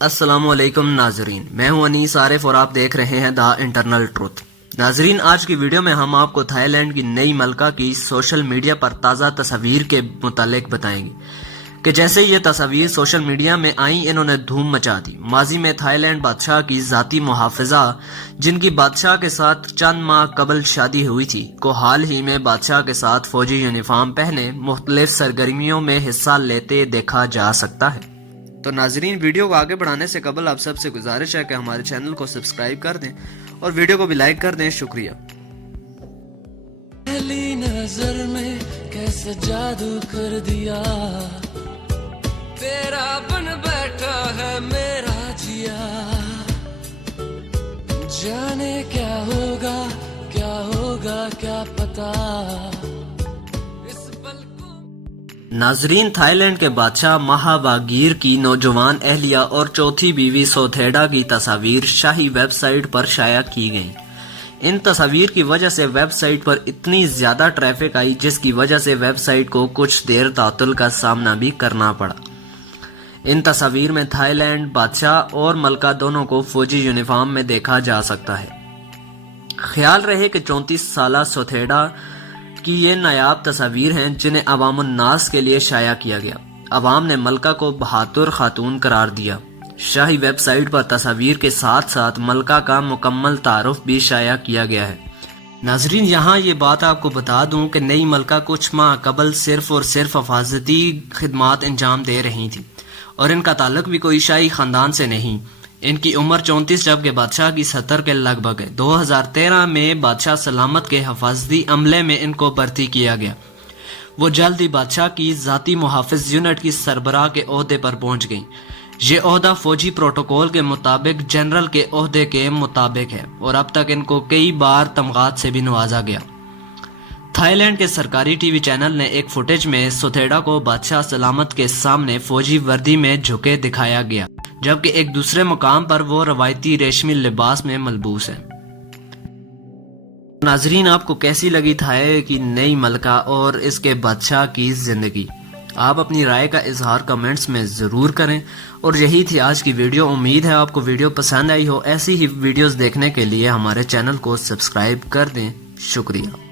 السلام علیکم ناظرین، میں ہوں انیس عارف اور آپ دیکھ رہے ہیں دا انٹرنل ٹروتھ۔ ناظرین، آج کی ویڈیو میں ہم آپ کو تھائی لینڈ کی نئی ملکہ کی سوشل میڈیا پر تازہ تصاویر کے متعلق بتائیں گے کہ جیسے یہ تصاویر سوشل میڈیا میں آئیں انہوں نے دھوم مچا دی۔ ماضی میں تھائی لینڈ بادشاہ کی ذاتی محافظہ جن کی بادشاہ کے ساتھ چند ماہ قبل شادی ہوئی تھی کو حال ہی میں بادشاہ کے ساتھ فوجی یونیفارم پہنے مختلف سرگرمیوں میں حصہ لیتے دیکھا جا سکتا ہے۔ تو ناظرین، ویڈیو کو آگے بڑھانے سے قبل آپ سب سے گزارش ہے کہ ہمارے چینل کو سبسکرائب کر دیں اور ویڈیو کو بھی لائک کر دیں۔ شکریہ۔ پہلی نظر میں کیسے جادو کر دیا، تیرا بن بیٹھا ہے میرا جیا، جانے کیا ہوگا کیا پتا۔ ناظرین، تھائی لینڈ کے بادشاہ مہا واگیر کی نوجوان اہلیہ اور چوتھی بیوی سوتھیڈا کی تصاویر شاہی ویب سائٹ پر شائع کی گئیں۔ ان تصاویر کی وجہ سے ویب سائٹ پر اتنی زیادہ ٹریفک آئی جس کی وجہ سے ویب سائٹ کو کچھ دیر تعطل کا سامنا بھی کرنا پڑا۔ ان تصاویر میں تھائی لینڈ بادشاہ اور ملکہ دونوں کو فوجی یونیفارم میں دیکھا جا سکتا ہے۔ خیال رہے کہ 34 سالہ سوتھیڈا کی یہ نایاب تصاویر ہیں جنہیں عوام الناس کے لیے شائع کیا گیا۔ عوام نے ملکہ کو بہادر خاتون قرار دیا۔ شاہی ویب سائٹ پر تصاویر کے ساتھ ساتھ ملکہ کا مکمل تعارف بھی شائع کیا گیا ہے۔ ناظرین، یہاں یہ بات آپ کو بتا دوں کہ نئی ملکہ کچھ ماہ قبل صرف اور صرف حفاظتی خدمات انجام دے رہی تھی اور ان کا تعلق بھی کوئی شاہی خاندان سے نہیں۔ ان کی عمر 34 جبکہ بادشاہ کی 70 کے لگ بھگ ہے۔ 2013 میں بادشاہ سلامت کے حفاظتی عملے میں ان کو بھرتی کیا گیا۔ وہ جلد ہی بادشاہ کی ذاتی محافظ یونٹ کی سربراہ کے عہدے پر پہنچ گئیں۔ یہ عہدہ فوجی پروٹوکول کے مطابق جنرل کے عہدے کے مطابق ہے اور اب تک ان کو کئی بار تمغات سے بھی نوازا گیا۔ تھائی لینڈ کے سرکاری ٹی وی چینل نے ایک فوٹیج میں سوتھیڈا کو بادشاہ سلامت کے سامنے فوجی وردی میں جھکے دکھایا گیا، جبکہ ایک دوسرے مقام پر وہ روایتی ریشمی لباس میں ملبوس ہے۔ ناظرین، آپ کو کیسی لگی تھائی کی نئی ملکہ اور اس کے بادشاہ کی زندگی؟ آپ اپنی رائے کا اظہار کمنٹس میں ضرور کریں۔ اور یہی تھی آج کی ویڈیو۔ امید ہے آپ کو ویڈیو پسند آئی ہو۔ ایسی ہی ویڈیوز دیکھنے کے لیے ہمارے چینل کو سبسکرائب کر دیں۔ شکریہ۔